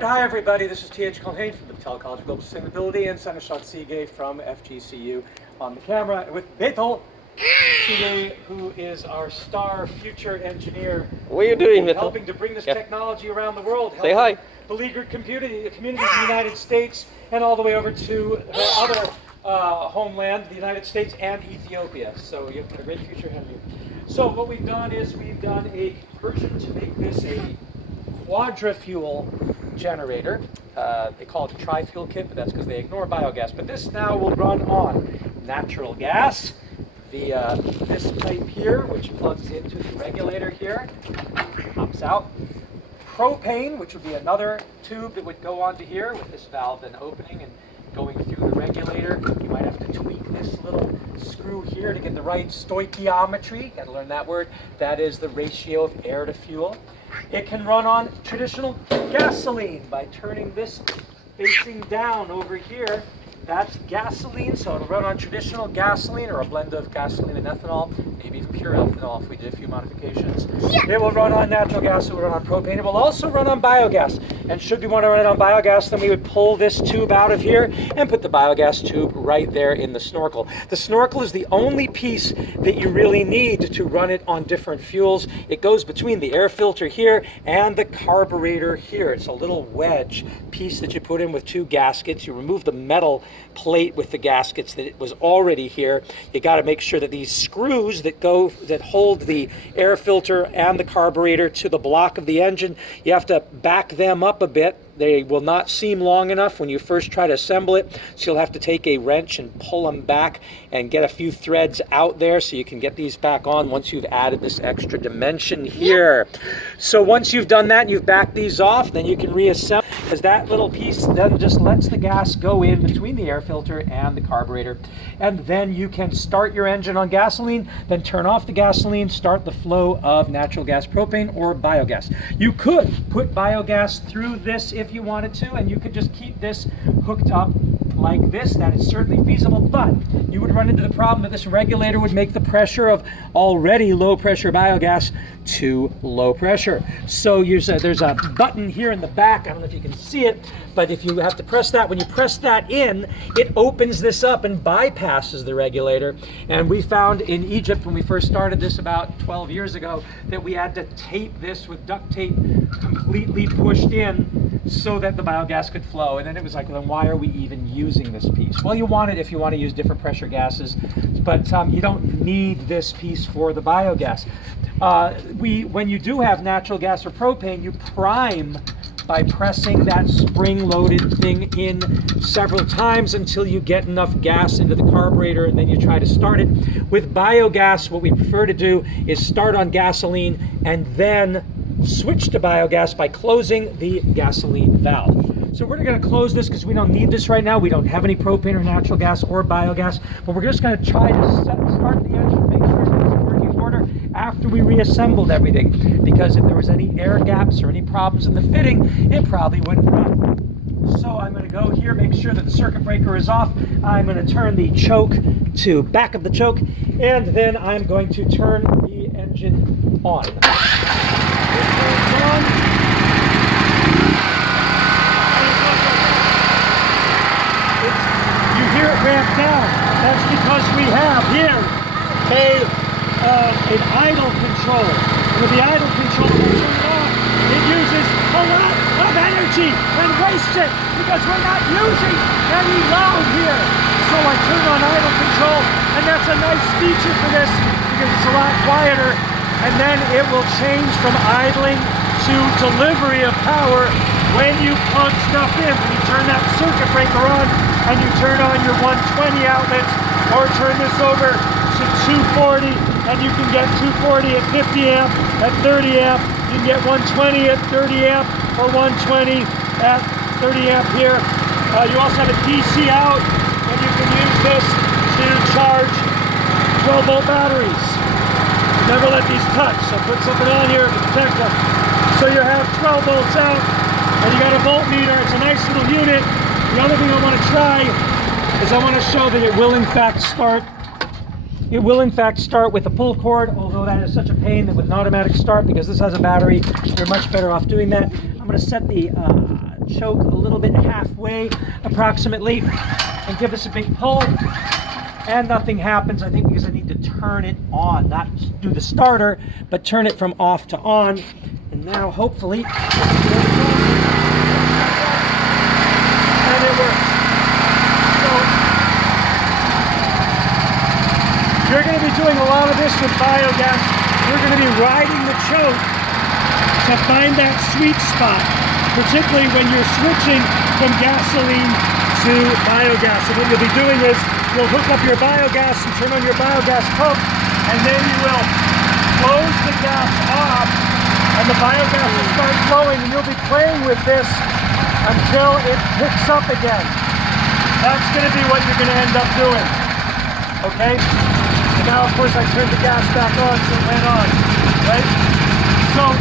right, hi everybody, this is T.H. Culhane from the Patel College of Global Sustainability and Senator Sige from FGCU on the camera with Beto Sige, who is our star future engineer. What are you doing, Beto? Helping to bring this technology around the world. Say hi. Beleaguered communities in the United States and all the way over to her other homeland, the United States and Ethiopia. So you've got a great future ahead of you. So what we've done is we've done a conversion to make this a Quadrifuel generator. They call it a tri-fuel kit, but that's because they ignore biogas. But this now will run on natural gas via this pipe here, which plugs into the regulator here, pops out. Propane, which would be another tube that would go onto here with this valve then opening and going through the regulator. You might have to tweak this little screw here to get the right stoichiometry. Got to learn that word. That is the ratio of air to fuel. It can run on traditional gasoline by turning this facing down over here. That's gasoline, so it'll run on traditional gasoline or a blend of gasoline and ethanol, maybe pure ethanol if we did a few modifications. Yeah. It will run on natural gas, it will run on propane. It will also run on biogas. And should we want to run it on biogas, then we would pull this tube out of here and put the biogas tube right there in the snorkel. The snorkel is the only piece that you really need to run it on different fuels. It goes between the air filter here and the carburetor here. It's a little wedge piece that you put in with two gaskets. You remove the metal plate with the gaskets that it was already here. You got to make sure that these screws that hold the air filter and the carburetor to the block of the engine, you have to back them up a bit. They will not seem long enough when you first try to assemble it, so you'll have to take a wrench and pull them back and get a few threads out there so you can get these back on once you've added this extra dimension here. So once you've done that and you've backed these off, then you can reassemble, because that little piece then just lets the gas go in between the air filter and the carburetor. And then you can start your engine on gasoline, then turn off the gasoline, start the flow of natural gas, propane, or biogas. You could put biogas through this if you wanted to, and you could just keep this hooked up like this. That is certainly feasible, but you would run into the problem that this regulator would make the pressure of already low pressure biogas too low pressure. So there's a button here in the back, I don't know if you can see it, but if you have to press that, when you press that in, it opens this up and bypasses the regulator. And we found in Egypt when we first started this about 12 years ago that we had to tape this with duct tape completely pushed in so that the biogas could flow. And then it was like, well, then why are we even using this piece? Well, you want it if you want to use different pressure gases, but you don't need this piece for the biogas. When you do have natural gas or propane, you prime by pressing that spring-loaded thing in several times until you get enough gas into the carburetor, and then you try to start it. With biogas, what we prefer to do is start on gasoline and then switch to biogas by closing the gasoline valve. So we're going to close this because we don't need this right now. We don't have any propane or natural gas or biogas, but we're just going to try to start the engine, make sure it's in working order after we reassembled everything, because if there was any air gaps or any problems in the fitting, it probably wouldn't run. So I'm going to go here, make sure that the circuit breaker is off. I'm going to turn the choke to back of the choke, and then I'm going to turn the engine on. You hear it ramp down. That's because we have here an idle control. And with the idle control, when you turn it on, it uses a lot of energy and wastes it because we're not using any load here. So I turn on idle control, and that's a nice feature for this because it's a lot quieter. And then it will change from idling to delivery of power when you plug stuff in. When you turn that circuit breaker on and you turn on your 120 outlets, or turn this over to 240, and you can get 240 at 50 amp, at 30 amp. You can get 120 at 30 amp, or 120 at 30 amp here. You also have a DC out, and you can use this to charge 12-volt batteries. Never let these touch, so put something on here to protect them. So you have 12 volts out, and you got a voltmeter. It's a nice little unit. The other thing I want to try is I want to show that it will in fact start. It will in fact start with a pull cord, although that is such a pain that with an automatic start, because this has a battery, you're much better off doing that. I'm going to set the choke a little bit halfway approximately and give this a big pull, and nothing happens, I think, because I need to turn it on, not do the starter, but turn it from off to on. And now hopefully, and it works. So you're going to be doing a lot of this with biogas. You're going to be riding the choke to find that sweet spot, particularly when you're switching from gasoline to biogas. And what you'll be doing is you'll hook up your biogas and turn on your biogas pump, and then you will close the gas off, and the biogas will start flowing, and you'll be playing with this until it picks up again. That's going to be what you're going to end up doing. Okay? And now, of course, I turned the gas back on, so it went on. Right? So,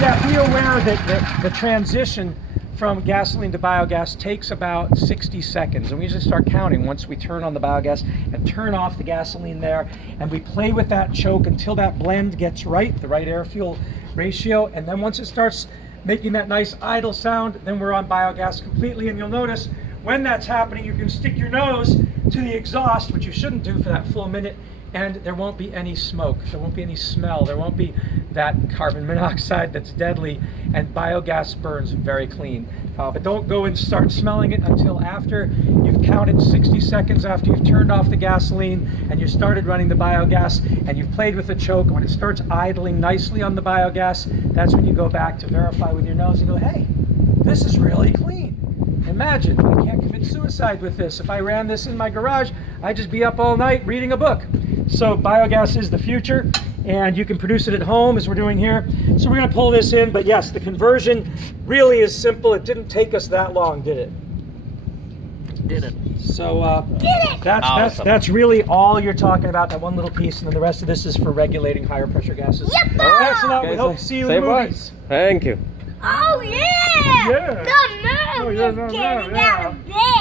yeah, be aware that the transition from gasoline to biogas takes about 60 seconds. And we usually start counting once we turn on the biogas and turn off the gasoline there. And we play with that choke until that blend gets right, the right air-fuel ratio. And then once it starts making that nice idle sound, then we're on biogas completely. And you'll notice when that's happening, you can stick your nose to the exhaust, which you shouldn't do for that full minute, and there won't be any smoke, there won't be any smell, there won't be that carbon monoxide that's deadly, and biogas burns very clean. But don't go and start smelling it until after you've counted 60 seconds after you've turned off the gasoline and you started running the biogas and you've played with the choke. When it starts idling nicely on the biogas, that's when you go back to verify with your nose and go, hey, this is really clean. Imagine, I can't commit suicide with this. If I ran this in my garage, I'd just be up all night reading a book. So biogas is the future, and you can produce it at home as we're doing here. So we're going to pull this in, but yes, the conversion really is simple. It didn't take us that long, did it? Didn't. So that's really all you're talking about, that one little piece, and then the rest of this is for regulating higher pressure gases. Yep. Thanks a lot. We hope to see you in the movies. Thank you. Oh yeah! Yeah. The moon is getting out of bed.